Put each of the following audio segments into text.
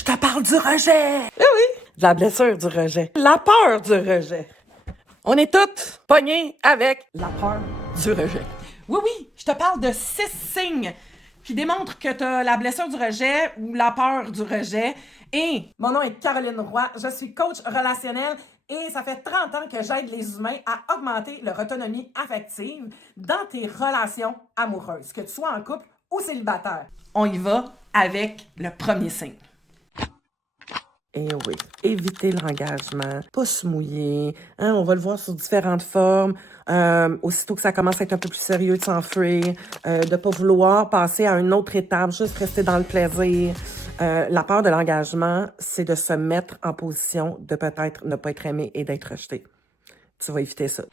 Je te parle du rejet! Eh oui, de la blessure du rejet. La peur du rejet. On est toutes pognées avec la peur du rejet. Oui, je te parle de 6 signes qui démontrent que tu as la blessure du rejet ou la peur du rejet. Et mon nom est Caroline Roy, je suis coach relationnel et ça fait 30 ans que j'aide les humains à augmenter leur autonomie affective dans tes relations amoureuses, que tu sois en couple ou célibataire. On y va avec le premier signe. Et oui, éviter l'engagement, pas se mouiller, hein, on va le voir sous différentes formes. Aussitôt que ça commence à être un peu plus sérieux, de s'enfuir, de pas vouloir passer à une autre étape, juste rester dans le plaisir. La peur de l'engagement, c'est de se mettre en position de peut-être ne pas être aimé et d'être rejeté. Tu vas éviter ça.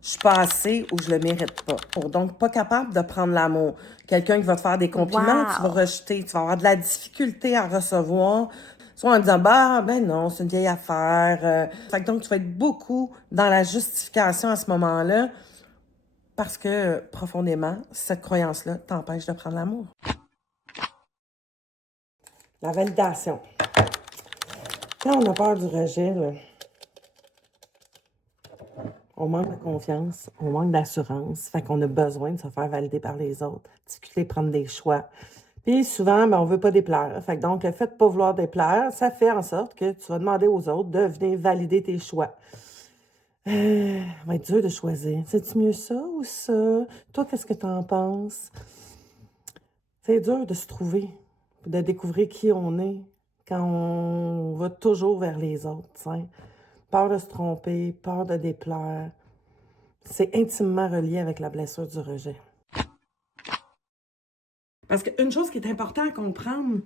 Je suis pas assez ou je le mérite pas. Donc, pas capable de prendre l'amour. Quelqu'un qui va te faire des compliments, tu vas rejeter. Tu vas avoir de la difficulté à recevoir. Soit en disant, ben non, c'est une vieille affaire. Fait que donc, tu vas être beaucoup dans la justification à ce moment-là parce que, profondément, cette croyance-là t'empêche de prendre l'amour. La validation. Quand on a peur du rejet, là, on manque de confiance, on manque d'assurance, fait qu'on a besoin de se faire valider par les autres, difficulté de prendre des choix. Puis souvent, on veut pas déplaire. Fait que donc, le fait de pas vouloir déplaire, ça fait en sorte que tu vas demander aux autres de venir valider tes choix. Ça va être dur de choisir. C'est-tu mieux ça ou ça? Toi, qu'est-ce que t'en penses? C'est dur de se trouver, de découvrir qui on est quand on va toujours vers les autres, t'sais. Peur de se tromper, peur de déplaire. C'est intimement relié avec la blessure du rejet. Parce qu'une chose qui est importante à comprendre,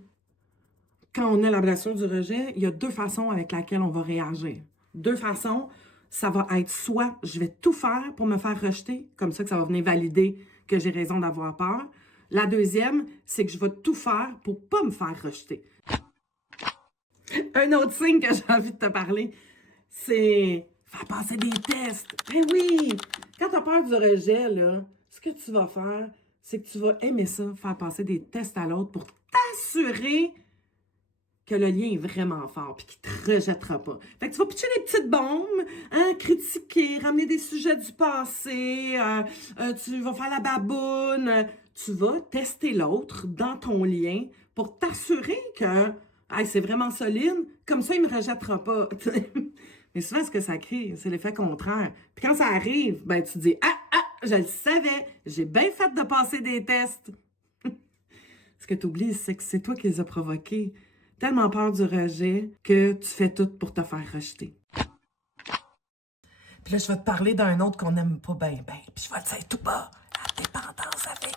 quand on a la blessure du rejet, il y a 2 façons avec lesquelles on va réagir. 2 façons, ça va être soit je vais tout faire pour me faire rejeter, comme ça que ça va venir valider que j'ai raison d'avoir peur. La deuxième, c'est que je vais tout faire pour pas me faire rejeter. Un autre signe que j'ai envie de te parler, c'est faire passer des tests. Ben oui! Quand tu as peur du rejet, là, ce que tu vas faire, c'est que tu vas aimer ça, faire passer des tests à l'autre pour t'assurer que le lien est vraiment fort puis qu'il te rejettera pas. Fait que tu vas pitcher des petites bombes, hein, critiquer, ramener des sujets du passé, tu vas faire la baboune. Tu vas tester l'autre dans ton lien pour t'assurer que hey, c'est vraiment solide, comme ça il me rejettera pas. Mais souvent, ce que ça crée, c'est l'effet contraire. Puis quand ça arrive, ben tu dis je le savais, j'ai bien fait de passer des tests. Ce que tu oublies, c'est que c'est toi qui les as provoqués. Tellement peur du rejet que tu fais tout pour te faire rejeter. Puis là, je vais te parler d'un autre qu'on n'aime pas bien, puis je vais te dire tout bas, la dépendance affective.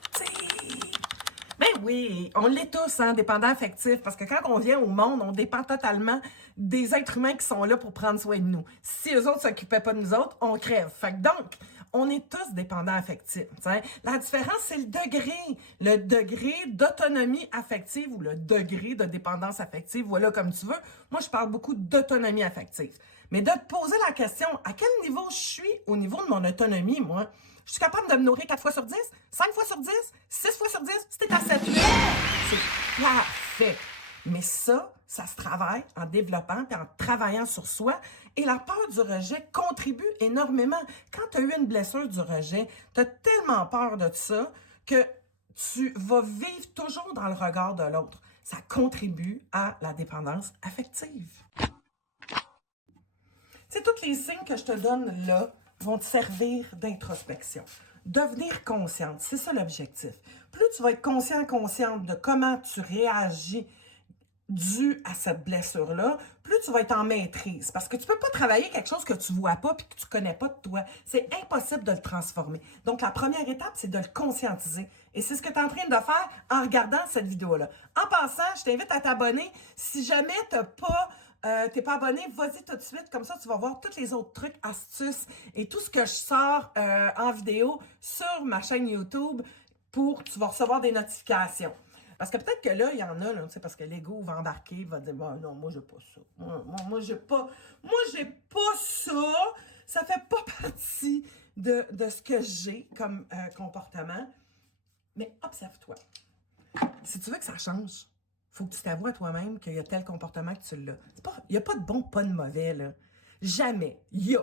Ben oui, on l'est tous, hein, dépendants affectifs, parce que quand on vient au monde, on dépend totalement des êtres humains qui sont là pour prendre soin de nous. Si eux autres ne s'occupaient pas de nous autres, on crève. Fait que donc, on est tous dépendants affectifs. T'sais. La différence, c'est le degré d'autonomie affective ou le degré de dépendance affective, voilà comme tu veux. Moi, je parle beaucoup d'autonomie affective. Mais de te poser la question, à quel niveau je suis au niveau de mon autonomie, moi? Je suis capable de me nourrir 4 fois sur 10, 5 fois sur 10, 6 fois sur 10, c'était à 7, 8. C'est parfait. Mais ça se travaille en développant et en travaillant sur soi. Et la peur du rejet contribue énormément. Quand tu as eu une blessure du rejet, tu as tellement peur de ça que tu vas vivre toujours dans le regard de l'autre. Ça contribue à la dépendance affective. C'est tous les signes que je te donne là vont te servir d'introspection. Devenir consciente, c'est ça l'objectif. Plus tu vas être consciente de comment tu réagis dû à cette blessure-là, plus tu vas être en maîtrise. Parce que tu ne peux pas travailler quelque chose que tu ne vois pas et que tu ne connais pas de toi. C'est impossible de le transformer. Donc, la première étape, c'est de le conscientiser. Et c'est ce que tu es en train de faire en regardant cette vidéo-là. En passant, je t'invite à t'abonner. Si jamais tu n'es pas abonné, vas-y tout de suite. Comme ça, tu vas voir tous les autres trucs, astuces et tout ce que je sors en vidéo sur ma chaîne YouTube tu vas recevoir des notifications. Parce que peut-être que là, il y en a, là, parce que l'ego va embarquer, il va dire non, moi, j'ai pas ça. Moi, j'ai pas ça. Ça fait pas partie de ce que j'ai comme comportement. Mais observe-toi. Si tu veux que ça change, faut que tu t'avoues à toi-même qu'il y a tel comportement que tu l'as. Il n'y a pas de bon, pas de mauvais, là. Jamais. Il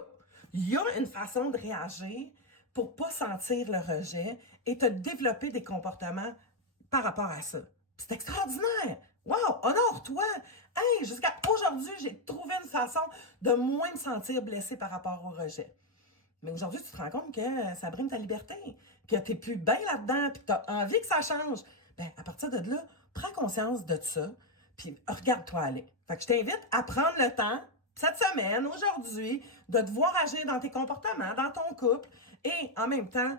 y a une façon de réagir pour pas sentir le rejet et te développer des comportements par rapport à ça. C'est extraordinaire! Wow! Honore-toi! Hey, jusqu'à aujourd'hui, j'ai trouvé une façon de moins me sentir blessée par rapport au rejet. Mais aujourd'hui, tu te rends compte que ça brime ta liberté, que tu n'es plus bien là-dedans, puis que tu as envie que ça change. Bien, à partir de là, prends conscience de ça, puis regarde-toi aller. Fait que je t'invite à prendre le temps, cette semaine, aujourd'hui, de te voir agir dans tes comportements, dans ton couple, et en même temps,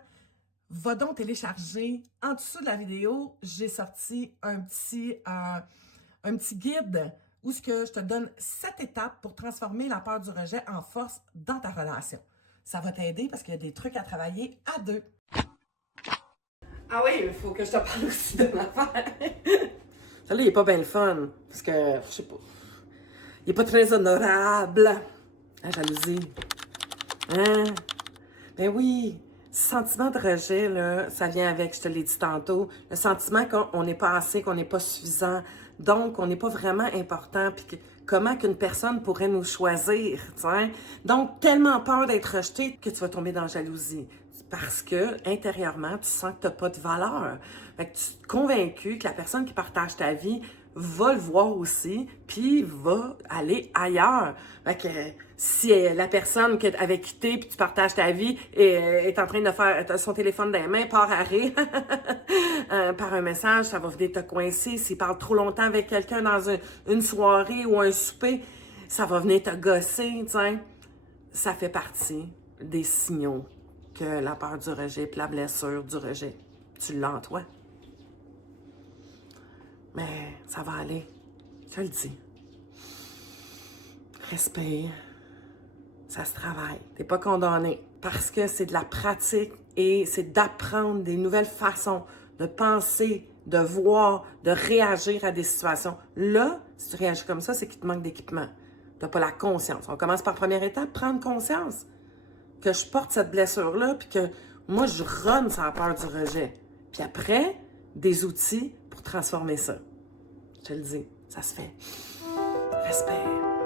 va donc télécharger. En dessous de la vidéo, j'ai sorti un petit guide où ce que je te donne 7 étapes pour transformer la peur du rejet en force dans ta relation. Ça va t'aider parce qu'il y a des trucs à travailler à deux. Ah oui, il faut que je te parle aussi de ma affaire. Celui-là, il est pas bien le fun. Parce que, je sais pas. Il est pas très honorable. La jalousie. Hein? Ben oui. Sentiment de rejet, là, ça vient avec, je te l'ai dit tantôt, le sentiment qu'on n'est pas assez, qu'on n'est pas suffisant, donc on n'est pas vraiment important, puis comment qu'une personne pourrait nous choisir, tu sais. Donc, tellement peur d'être rejeté que tu vas tomber dans la jalousie. Parce que, intérieurement, tu sens que tu n'as pas de valeur. Fait que tu es convaincu que la personne qui partage ta vie va le voir aussi, puis va aller ailleurs. Fait que si la personne avec qui t'es, puis tu partages ta vie, est en train de faire son téléphone dans les mains, part arrêt, par un message, ça va venir te coincer. S'il parle trop longtemps avec quelqu'un dans une soirée ou un souper, ça va venir te gosser, tu sais. Ça fait partie des signaux que la peur du rejet, puis la blessure du rejet, tu l'as en toi. Mais ça va aller. Je te le dis. Respire. Ça se travaille. T'es pas condamné. Parce que c'est de la pratique et c'est d'apprendre des nouvelles façons de penser, de voir, de réagir à des situations. Là, si tu réagis comme ça, c'est qu'il te manque d'équipement. T'as pas la conscience. On commence par première étape, prendre conscience que je porte cette blessure-là puis que moi, je run sans la peur du rejet. Puis après, des outils pour transformer ça. Je te le dis, ça se fait. Respire.